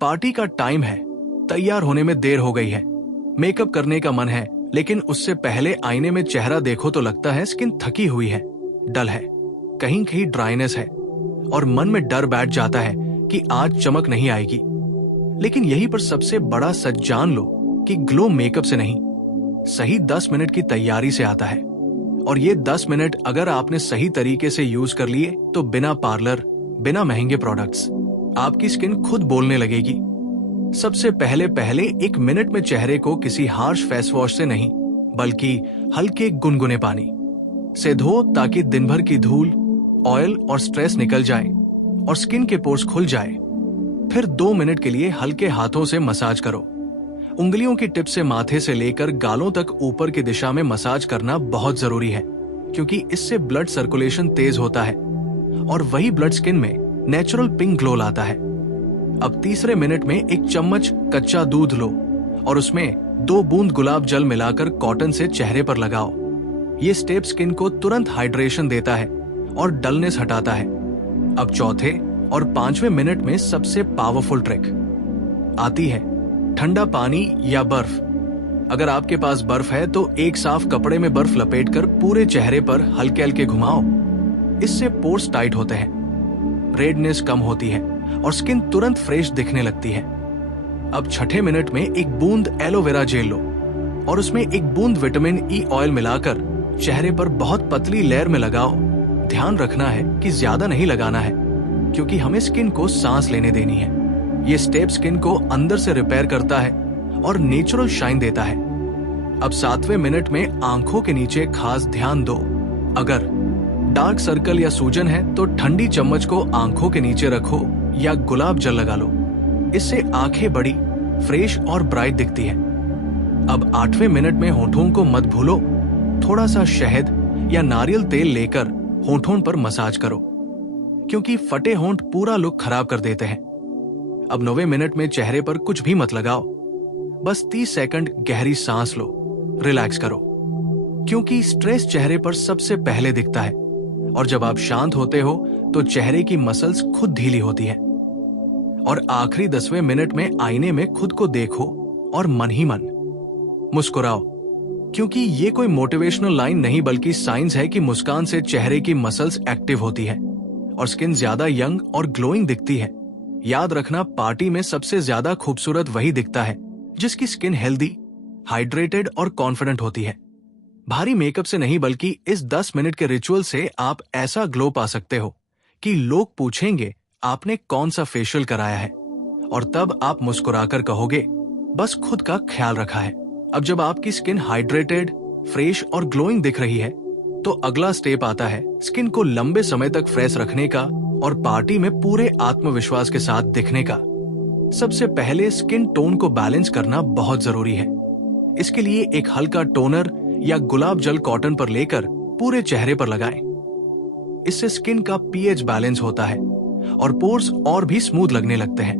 Party का time है, तैयार होने में देर हो गई है, मेकअप करने का मन है, लेकिन उससे पहले आईने में चेहरा देखो तो लगता है स्किन थकी हुई है, डल है, कहीं कहीं ड्राइनेस है और मन में डर बैठ जाता है कि आज चमक नहीं आएगी। लेकिन यहीं पर सबसे बड़ा सच जान लो कि ग्लो मेकअप से नहीं, सही 10 मिनट की तैयारी से आता है। और ये 10 मिनट अगर आपने सही तरीके से यूज कर लिए तो बिना पार्लर, बिना महंगे प्रोडक्ट्स, आपकी स्किन खुद बोलने लगेगी। सबसे पहले 1 मिनट में चेहरे को किसी हार्श फेस वॉश से नहीं, बल्कि हल्के गुनगुने पानी से धो, ताकि दिन भर की धूल, ऑयल और स्ट्रेस निकल जाए और स्किन के पोर्स खुल जाए। फिर 2 मिनट के लिए हल्के हाथों से मसाज करो। उंगलियों की टिप से माथे से लेकर गालों तक ऊपर की दिशा में मसाज करना बहुत जरूरी है, क्योंकि इससे ब्लड सर्कुलेशन तेज होता है और वही ब्लड स्किन में नेचुरल पिंक ग्लो लाता है। अब तीसरे मिनट में 1 चम्मच कच्चा दूध लो और उसमें 2 बूंद गुलाब जल मिलाकर कॉटन से चेहरे पर लगाओ। ये स्टेप स्किन को तुरंत हाइड्रेशन देता है और डलनेस हटाता है। अब चौथे और 5वें मिनट में सबसे पावरफुल ट्रिक आती है, ठंडा पानी या बर्फ। अगर आपके पास बर्फ है तो एक साफ कपड़े में बर्फ लपेटकर पूरे चेहरे पर हल्के हल्के घुमाओ। इससे पोर्स टाइट होते हैं, रेडनेस कम होती है और स्किन तुरंत फ्रेश दिखने लगती है। अब छठे मिनट में 1 बूंद एलोवेरा जेल लो और उसमें 1 बूंद विटामिन ई ऑयल मिलाकर चेहरे पर बहुत पतली लेयर में लगाओ। ध्यान रखना है कि ज्यादा नहीं लगाना है, क्योंकि हमें स्किन को सांस लेने देनी है। ये स्टेप स्किन को अंदर से रिपेयर करता है और नेचुरल शाइन देता है। अब 7वें मिनट में आंखों के नीचे खास ध्यान दो। अगर डार्क सर्कल या सूजन है तो ठंडी चम्मच को आंखों के नीचे रखो या गुलाब जल लगा लो। इससे आंखें बड़ी, फ्रेश और ब्राइट दिखती है। अब 8वें मिनट में होठों को मत भूलो, थोड़ा सा शहद या नारियल तेल लेकर होठों पर मसाज करो, क्योंकि फटे होंठ पूरा लुक खराब कर देते हैं। अब 9वें मिनट में चेहरे पर कुछ भी मत लगाओ, बस 30 सेकंड गहरी सांस लो, रिलैक्स करो, क्योंकि स्ट्रेस चेहरे पर सबसे पहले दिखता है और जब आप शांत होते हो तो चेहरे की मसल्स खुद ढीली होती है। और आखिरी 10वें मिनट में आईने में खुद को देखो और मन ही मन मुस्कुराओ, क्योंकि ये कोई मोटिवेशनल लाइन नहीं बल्कि साइंस है कि मुस्कान से चेहरे की मसल्स एक्टिव होती है और स्किन ज्यादा यंग और ग्लोइंग दिखती है। याद रखना, पार्टी में सबसे ज्यादा खूबसूरत वही दिखता है जिसकी स्किन हेल्दी, हाइड्रेटेड और कॉन्फिडेंट होती है। भारी मेकअप से नहीं बल्कि इस 10 मिनट के रिचुअल से आप ऐसा ग्लो पा सकते हो कि लोग पूछेंगे आपने कौन सा फेशियल कराया है, और तब आप मुस्कुराकर कहोगे बस खुद का ख्याल रखा है। अब जब आपकी स्किन हाइड्रेटेड, फ्रेश और ग्लोइंग दिख रही है तो अगला स्टेप आता है स्किन को लंबे समय तक फ्रेश रखने का और पार्टी में पूरे आत्मविश्वास के साथ दिखने का। सबसे पहले स्किन टोन को बैलेंस करना बहुत जरूरी है। इसके लिए एक हल्का टोनर या गुलाब जल कॉटन पर लेकर पूरे चेहरे पर लगाएं। इससे स्किन का पीएच बैलेंस होता है और पोर्स और भी स्मूथ लगने लगते हैं।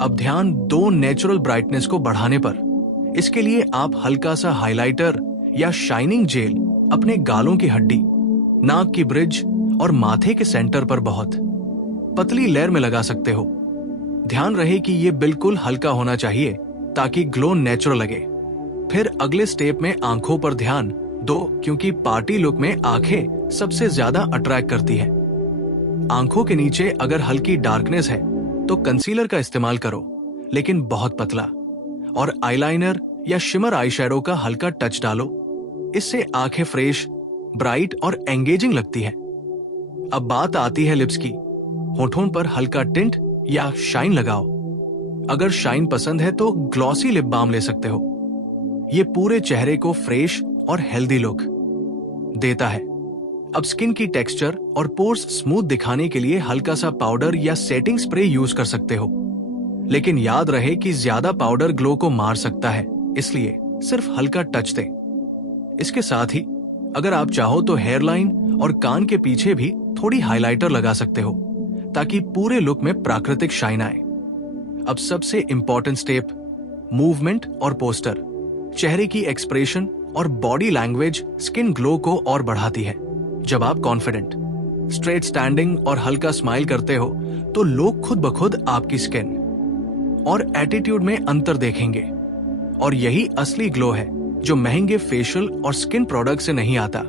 अब ध्यान दो नेचुरल ब्राइटनेस को बढ़ाने पर। इसके लिए आप हल्का सा हाइलाइटर या शाइनिंग जेल अपने गालों की हड्डी, नाक की ब्रिज और माथे के सेंटर पर बहुत पतली लेयर में लगा सकते हो। ध्यान रहे कि ये बिल्कुल हल्का होना चाहिए ताकि ग्लो नेचुरल लगे। फिर अगले स्टेप में आंखों पर ध्यान दो, क्योंकि पार्टी लुक में आंखें सबसे ज्यादा अट्रैक्ट करती है। आंखों के नीचे अगर हल्की डार्कनेस है तो कंसीलर का इस्तेमाल करो, लेकिन बहुत पतला, और आईलाइनर या शिमर आईशैडो का हल्का टच डालो। इससे आंखें फ्रेश, ब्राइट और एंगेजिंग लगती है। अब बात आती है लिप्स की। होठों पर हल्का टिंट या शाइन लगाओ। अगर शाइन पसंद है तो ग्लॉसी लिप बाम ले सकते हो। ये पूरे चेहरे को फ्रेश और हेल्दी लुक देता है। अब स्किन की टेक्सचर और पोर्स स्मूथ दिखाने के लिए हल्का सा पाउडर या सेटिंग स्प्रे यूज कर सकते हो, लेकिन याद रहे कि ज्यादा पाउडर ग्लो को मार सकता है, इसलिए सिर्फ हल्का टच दे। इसके साथ ही अगर आप चाहो तो हेयरलाइन और कान के पीछे भी थोड़ी हाइलाइटर लगा सकते हो, ताकि पूरे लुक में प्राकृतिक शाइन आए। अब सबसे इंपॉर्टेंट स्टेप, मूवमेंट और पोस्टर। चेहरे की एक्सप्रेशन और बॉडी लैंग्वेज स्किन ग्लो को और बढ़ाती है। जब आप कॉन्फिडेंट, स्ट्रेट स्टैंडिंग और हल्का स्माइल करते हो तो लोग खुद ब खुद आपकी स्किन और एटीट्यूड में अंतर देखेंगे। और यही असली ग्लो है जो महंगे फेशियल और स्किन प्रोडक्ट से नहीं आता।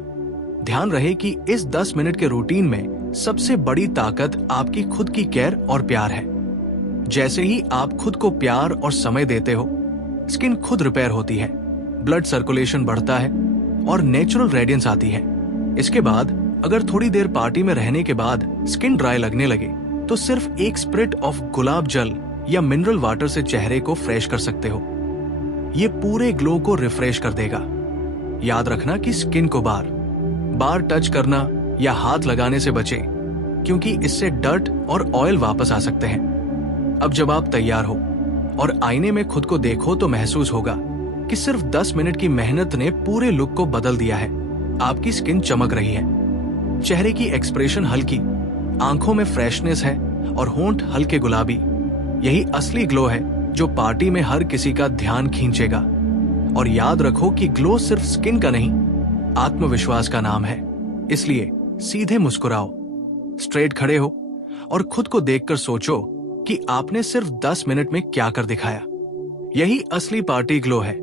ध्यान रहे कि इस 10 मिनट के रूटीन में सबसे बड़ी ताकत आपकी खुद की केयर और प्यार है। जैसे ही आप खुद को प्यार और समय देते हो, स्किन खुद रिपेयर होती है, ब्लड सर्कुलेशन बढ़ता है और नेचुरल रेडियंस आती है। इसके बाद अगर थोड़ी देर पार्टी में रहने के बाद स्किन ड्राई लगने लगे तो सिर्फ एक स्प्रिट ऑफ गुलाब जल या मिनरल वाटर से चेहरे को फ्रेश कर सकते हो। ये पूरे ग्लो को रिफ्रेश कर देगा। याद रखना कि स्किन को बार टच करना या हाथ लगाने से बचे, क्योंकि इससे डर्ट और ऑयल वापस आ सकते हैं। अब जब आप तैयार हो और आईने में खुद को देखो तो महसूस होगा कि सिर्फ 10 मिनट की मेहनत ने पूरे लुक को बदल दिया है। आपकी स्किन चमक रही है, चेहरे की एक्सप्रेशन हल्की, आंखों में फ्रेशनेस है और होंठ हल्के गुलाबी। यही असली ग्लो है जो पार्टी में हर किसी का ध्यान खींचेगा। और याद रखो कि ग्लो सिर्फ स्किन का नहीं, आत्मविश्वास का नाम है। इसलिए सीधे मुस्कुराओ, स्ट्रेट खड़े हो और खुद को देखकर सोचो कि आपने सिर्फ 10 मिनट में क्या कर दिखाया। यही असली पार्टी ग्लो है।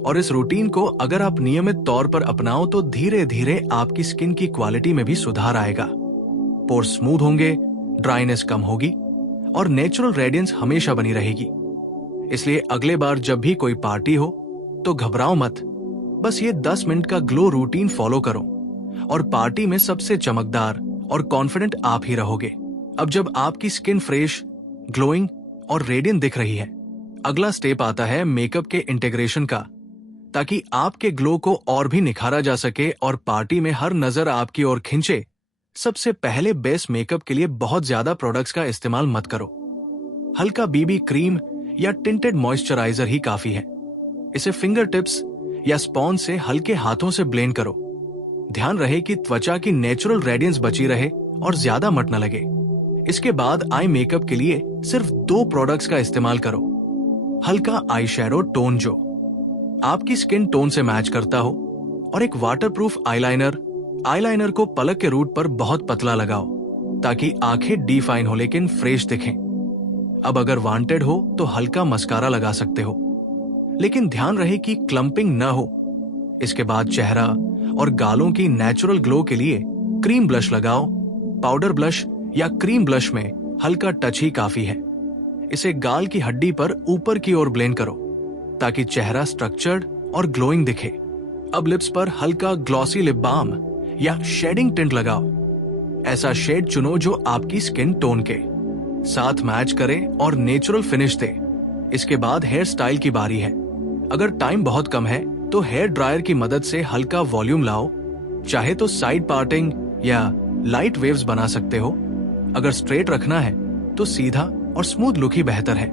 और इस रूटीन को अगर आप नियमित तौर पर अपनाओ तो धीरे धीरे आपकी स्किन की क्वालिटी में भी सुधार आएगा। पोर्स स्मूथ होंगे, ड्राइनेस कम होगी और नेचुरल रेडियंस हमेशा बनी रहेगी। इसलिए अगले बार जब भी कोई पार्टी हो तो घबराओ मत, बस ये 10 मिनट का ग्लो रूटीन फॉलो करो और पार्टी में सबसे चमकदार और कॉन्फिडेंट आप ही रहोगे। अब जब आपकी स्किन फ्रेश, ग्लोइंग और रेडियंट दिख रही है, अगला स्टेप आता है मेकअप के इंटीग्रेशन का, ताकि आपके ग्लो को और भी निखारा जा सके और पार्टी में हर नजर आपकी ओर खिंचे। सबसे पहले बेस मेकअप के लिए बहुत ज्यादा प्रोडक्ट्स का इस्तेमाल मत करो। हल्का बीबी क्रीम या टिंटेड मॉइस्चराइजर ही काफी है। इसे फिंगर टिप्स या स्पॉन्ज से हल्के हाथों से ब्लेंड करो। ध्यान रहे कि त्वचा की नेचुरल रेडियंस बची रहे और ज्यादा मट न लगे। इसके बाद आई मेकअप के लिए सिर्फ 2 प्रोडक्ट्स का इस्तेमाल करो। हल्का आई शैडो टोन जो आपकी स्किन टोन से मैच करता हो और एक वाटरप्रूफ आईलाइनर को पलक के रूट पर बहुत पतला लगाओ ताकि आंखें डिफाइन हो लेकिन फ्रेश दिखें। अब अगर वांटेड हो तो हल्का मस्कारा लगा सकते हो, लेकिन ध्यान रहे कि क्लंपिंग न हो। इसके बाद चेहरा और गालों की नेचुरल ग्लो के लिए क्रीम ब्लश लगाओ। पाउडर ब्लश या क्रीम ब्लश में हल्का टच ही काफी है। इसे गाल की हड्डी पर ऊपर की ओर ब्लेंड करो ताकि चेहरा स्ट्रक्चर्ड और ग्लोइंग दिखे। अब लिप्स पर हल्का ग्लॉसी लिप बाम या शेडिंग टिंट लगाओ। ऐसा शेड चुनो जो आपकी स्किन टोन के साथ मैच करे और नेचुरल फिनिश दे। इसके बाद हेयर स्टाइल की बारी है। अगर टाइम बहुत कम है तो हेयर ड्रायर की मदद से हल्का वॉल्यूम लाओ। चाहे तो साइड पार्टिंग या लाइट वेव्स बना सकते हो। अगर स्ट्रेट रखना है तो सीधा और स्मूथ लुक ही बेहतर है।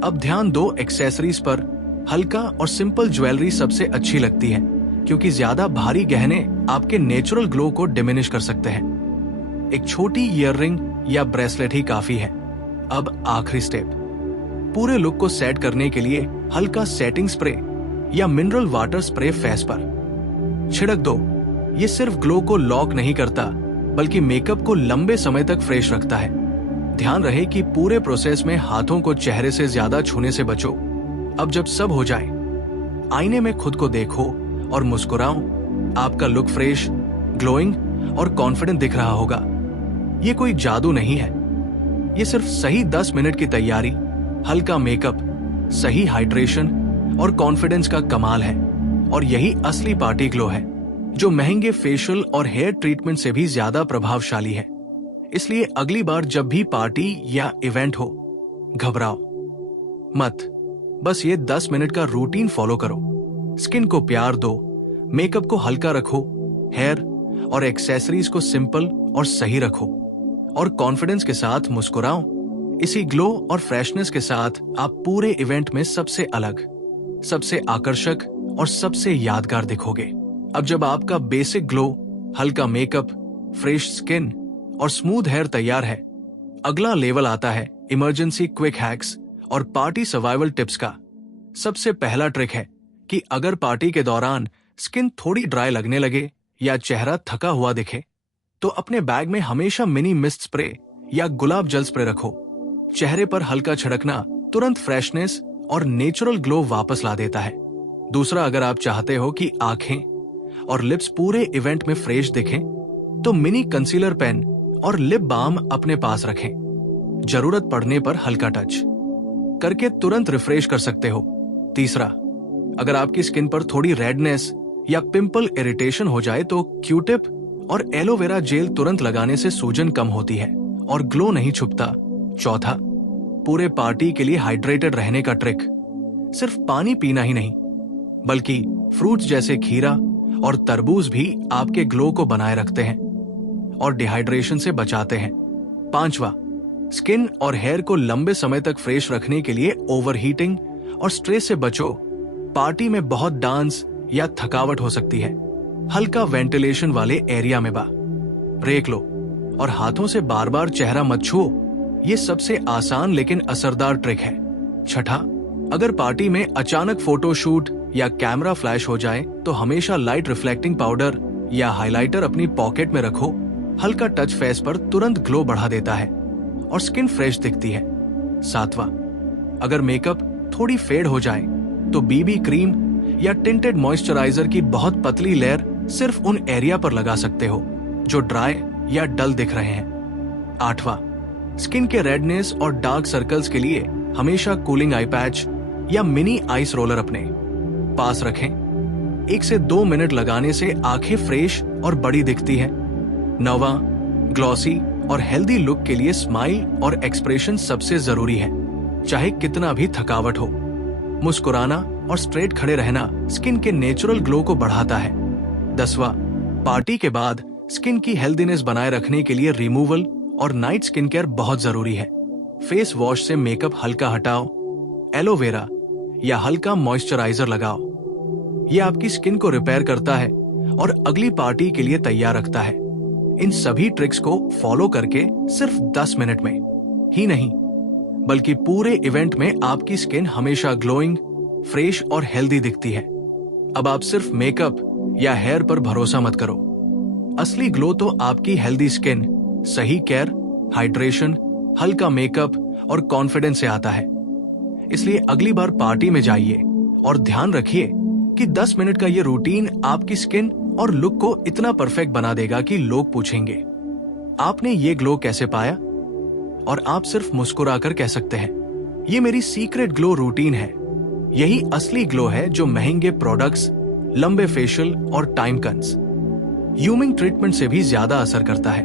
अब ध्यान दो एक्सेसरीज पर। हल्का और सिंपल ज्वेलरी सबसे अच्छी लगती है, क्योंकि ज्यादा भारी गहने आपके नेचुरल ग्लो को डिमिनिश कर सकते हैं। एक छोटी ईयररिंग या ब्रेसलेट ही काफी है। अब आखिरी स्टेप, पूरे लुक को सेट करने के लिए हल्का सेटिंग स्प्रे या मिनरल वाटर स्प्रे फेस पर छिड़क दो। ये सिर्फ ग्लो को लॉक नहीं करता, बल्कि मेकअप को लंबे समय तक फ्रेश रखता है। ध्यान रहे कि पूरे प्रोसेस में हाथों को चेहरे से ज्यादा छूने से बचो। अब जब सब हो जाए, आईने में खुद को देखो और मुस्कुराओ। आपका लुक फ्रेश, ग्लोइंग और कॉन्फिडेंट दिख रहा होगा। ये कोई जादू नहीं है, ये सिर्फ सही 10 मिनट की तैयारी, हल्का मेकअप, सही हाइड्रेशन और कॉन्फिडेंस का कमाल है। और यही असली पार्टी ग्लो है, जो महंगे फेशियल और हेयर ट्रीटमेंट से भी ज्यादा प्रभावशाली है। इसलिए अगली बार जब भी पार्टी या इवेंट हो, घबराओ मत, बस ये 10 मिनट का रूटीन फॉलो करो। स्किन को प्यार दो, मेकअप को हल्का रखो, हेयर और एक्सेसरीज को सिंपल और सही रखो और कॉन्फिडेंस के साथ मुस्कुराओ। इसी ग्लो और फ्रेशनेस के साथ आप पूरे इवेंट में सबसे अलग, सबसे आकर्षक और सबसे यादगार दिखोगे। अब जब आपका बेसिक ग्लो, हल्का मेकअप, फ्रेश स्किन और स्मूथ हेयर तैयार है, अगला लेवल आता है इमरजेंसी क्विक हैक्स और पार्टी सर्वाइवल टिप्स का। सबसे पहला ट्रिक है कि अगर पार्टी के दौरान स्किन थोड़ी ड्राई लगने लगे या चेहरा थका हुआ दिखे, तो अपने बैग में हमेशा मिनी मिस्ट स्प्रे या गुलाब जल स्प्रे रखो। चेहरे पर हल्का छिड़कना तुरंत फ्रेशनेस और नेचुरल ग्लो वापस ला देता है। दूसरा, अगर आप चाहते हो कि आंखें और लिप्स पूरे इवेंट में फ्रेश दिखें, तो मिनी कंसीलर पेन और लिप बाम अपने पास रखें। जरूरत पड़ने पर हल्का टच करके तुरंत रिफ्रेश कर सकते हो। तीसरा, अगर आपकी स्किन पर थोड़ी रेडनेस या पिंपल इरिटेशन हो जाए तो क्यूटिप और एलोवेरा जेल तुरंत लगाने से सूजन कम होती है और ग्लो नहीं छुपता। चौथा, पूरे पार्टी के लिए हाइड्रेटेड रहने का ट्रिक सिर्फ पानी पीना ही नहीं, बल्कि फ्रूट्स जैसे खीरा और तरबूज भी आपके ग्लो को बनाए रखते हैं और डिहाइड्रेशन से बचाते हैं। पांचवा, स्किन और हेयर को लंबे समय तक फ्रेश रखने के लिए ओवरहीटिंग और स्ट्रेस से बचो। पार्टी में बहुत डांस या थकावट हो सकती है। हल्का वेंटिलेशन वाले एरिया में ब्रेक लो और हाथों से बार बार चेहरा मत छुओ। ये सबसे आसान लेकिन असरदार ट्रिक है। छठा, अगर पार्टी में अचानक फोटोशूट या कैमरा फ्लैश हो जाए तो हमेशा लाइट रिफ्लेक्टिंग पाउडर या हाइलाइटर अपनी पॉकेट में रखो। हल्का टच फेस पर तुरंत ग्लो बढ़ा देता है और स्किन फ्रेश दिखती है। सातवां, अगर मेकअप थोड़ी फेड हो जाए तो बीबी क्रीम या टिंटेड मॉइस्चराइजर की बहुत पतली लेयर सिर्फ उन एरिया पर लगा सकते हो जो ड्राई या डल दिख रहे हैं। आठवां, स्किन के रेडनेस और डार्क सर्कल्स के लिए हमेशा कूलिंग आई पैच या मिनी आइस रोलर अपने पास रखें। 1 से 2 मिनट लगाने से आंखें फ्रेश और बड़ी दिखती हैं। नौवां, ग्लॉसी और हेल्दी लुक के लिए स्माइल और एक्सप्रेशन सबसे जरूरी है, चाहे कितना भी थकावट हो। मुस्कुराना और स्ट्रेट खड़े रहना स्किन के नेचुरल ग्लो को बढ़ाता है। 10वां, पार्टी के बाद स्किन की हेल्दीनेस बनाए रखने के लिए रिमूवल और नाइट स्किन केयर बहुत जरूरी है। फेस वॉश से मेकअप हल्का हटाओ, एलोवेरा या हल्का मॉइस्चराइजर लगाओ। यह आपकी स्किन को रिपेयर करता है और अगली पार्टी के लिए तैयार रखता है। इन सभी ट्रिक्स को फॉलो करके सिर्फ 10 मिनट में ही नहीं, बल्कि पूरे इवेंट में आपकी स्किन हमेशा ग्लोइंग, फ्रेश और हेल्दी दिखती है। अब आप सिर्फ मेकअप या हेयर पर भरोसा मत करो। असली ग्लो तो आपकी हेल्दी स्किन, सही केयर, हाइड्रेशन, हल्का मेकअप और कॉन्फिडेंस से आता है। इसलिए अगली बार पार्टी में जाइए और ध्यान रखिए कि 10 मिनट का ये रूटीन आपकी स्किन और लुक को इतना परफेक्ट बना देगा कि लोग पूछेंगे, आपने ये ग्लो कैसे पाया? और आप सिर्फ मुस्कुराकर कह सकते हैं, ये मेरी सीक्रेट ग्लो रूटीन है। यही असली ग्लो है जो महंगे प्रोडक्ट्स, लंबे फेशियल और टाइम कंस, ह्यूमिंग ट्रीटमेंट से भी ज्यादा असर करता है।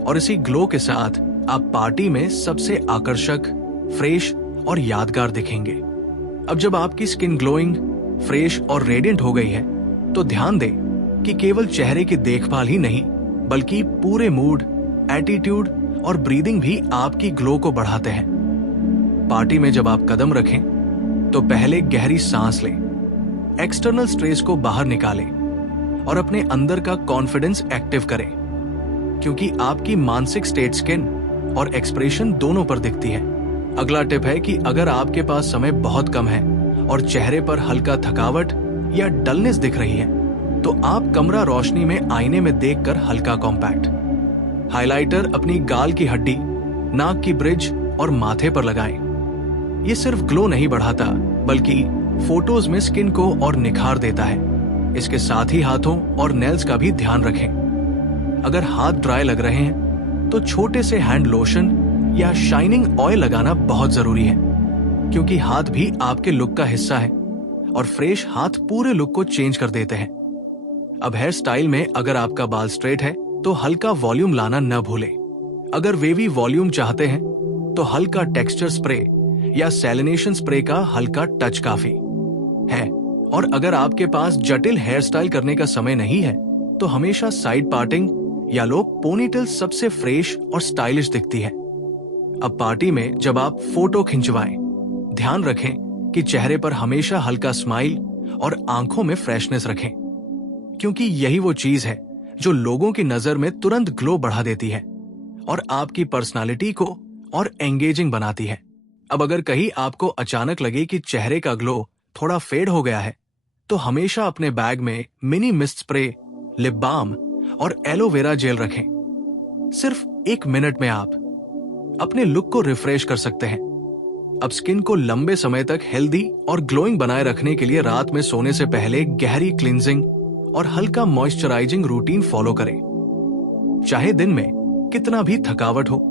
और इसी ग्लो के साथ आप पार्टी में सबसे आकर्षक, फ्रेश और यादगार दिखेंगे। अब जब आपकी स्किन ग्लोइंग, फ्रेश और रेडिएंट हो गई है, तो ध्यान दें कि केवल चेहरे की देखभाल ही नहीं, बल्कि पूरे मूड, एटीट्यूड और ब्रीदिंग भी आपकी ग्लो को बढ़ाते हैं। पार्टी में जब आप कदम रखें तो पहले गहरी सांस लें, एक्सटर्नल स्ट्रेस को बाहर निकालें और अपने अंदर का कॉन्फिडेंस एक्टिव करें, क्योंकि आपकी मानसिक स्टेट स्किन और एक्सप्रेशन दोनों पर दिखती है। अगला टिप है कि अगर आपके पास समय बहुत कम है और चेहरे पर हल्का थकावट या डलनेस दिख रही है, तो आप कमरा रोशनी में आईने में देखकर हल्का कॉम्पैक्ट हाइलाइटर अपनी गाल की हड्डी, नाक की ब्रिज और माथे पर लगाएं। ये सिर्फ ग्लो नहीं बढ़ाता, बल्कि फोटोज में स्किन को और निखार देता है। इसके साथ ही हाथों और नेल्स का भी ध्यान रखें। अगर हाथ ड्राई लग रहे हैं तो छोटे से हैंड लोशन या शाइनिंग ऑयल लगाना बहुत जरूरी है, क्योंकि हाथ भी आपके लुक का हिस्सा है और फ्रेश हाथ पूरे लुक को चेंज कर देते हैं। अब हेयर स्टाइल में अगर आपका बाल स्ट्रेट है तो हल्का वॉल्यूम लाना न भूलें। अगर वेवी वॉल्यूम चाहते हैं तो हल्का टेक्सचर स्प्रे या सैलिनेशन स्प्रे का हल्का टच काफी है। और अगर आपके पास जटिल हेयर स्टाइल करने का समय नहीं है तो हमेशा साइड पार्टिंग या लो पोनीटेल सबसे फ्रेश और स्टाइलिश दिखती है। अब पार्टी में जब आप फोटो खिंचवाएं, ध्यान रखें कि चेहरे पर हमेशा हल्का स्माइल और आंखों में फ्रेशनेस रखें, क्योंकि यही वो चीज है जो लोगों की नजर में तुरंत ग्लो बढ़ा देती है और आपकी पर्सनालिटी को और एंगेजिंग बनाती है। अब अगर कहीं आपको अचानक लगे कि चेहरे का ग्लो थोड़ा फेड हो गया है, तो हमेशा अपने बैग में mini mist spray, lip balm और एलोवेरा जेल रखें। सिर्फ 1 मिनट में आप अपने लुक को रिफ्रेश कर सकते हैं। अब स्किन को लंबे समय तक हेल्दी और ग्लोइंग बनाए रखने के लिए रात में सोने से पहले गहरी क्लींजिंग और हल्का मॉइस्चराइजिंग रूटीन फॉलो करें। चाहे दिन में कितना भी थकावट हो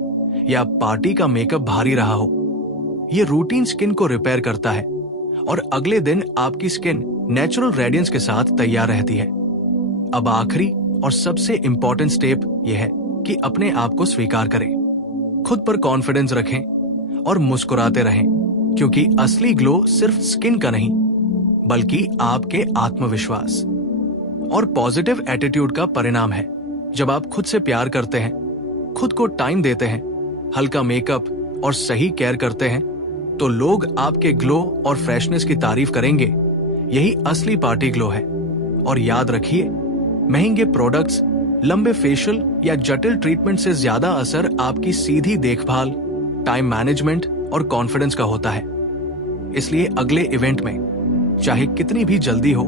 या पार्टी का मेकअप भारी रहा हो, ये रूटीन स्किन को रिपेयर करता है और अगले दिन आपकी स्किन नेचुरल रेडियंस के साथ तैयार रहती है। अब आखिरी और सबसे इंपॉर्टेंट स्टेप यह है कि अपने आप को स्वीकार करें, खुद पर कॉन्फिडेंस रखें और मुस्कुराते रहें, क्योंकि असली ग्लो सिर्फ स्किन का नहीं बल्कि आपके आत्मविश्वास और पॉजिटिव एटीट्यूड का परिणाम है। जब आप खुद से प्यार करते हैं, खुद को टाइम देते हैं, हल्का मेकअप और सही केयर करते हैं, तो लोग आपके ग्लो और फ्रेशनेस की तारीफ करेंगे। यही असली पार्टी ग्लो है। और याद रखिए, महंगे प्रोडक्ट्स, लंबे फेशियल या जटिल ट्रीटमेंट से ज्यादा असर आपकी सीधी देखभाल, टाइम मैनेजमेंट और कॉन्फिडेंस का होता है। इसलिए अगले इवेंट में चाहे कितनी भी जल्दी हो,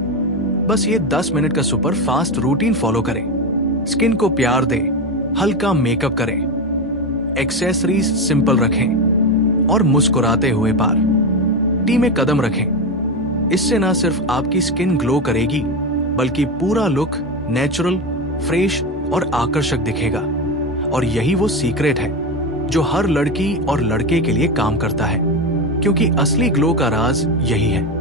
बस ये 10 मिनट का सुपर फास्ट रूटीन फॉलो करें। स्किन को प्यार दें, हल्का मेकअप करें, एक्सेसरीज सिंपल रखें और मुस्कुराते हुए पार्टी में कदम रखें। इससे न सिर्फ आपकी स्किन ग्लो करेगी बल्कि पूरा लुक नेचुरल, फ्रेश और आकर्षक दिखेगा। और यही वो सीक्रेट है जो हर लड़की और लड़के के लिए काम करता है, क्योंकि असली ग्लो का राज यही है।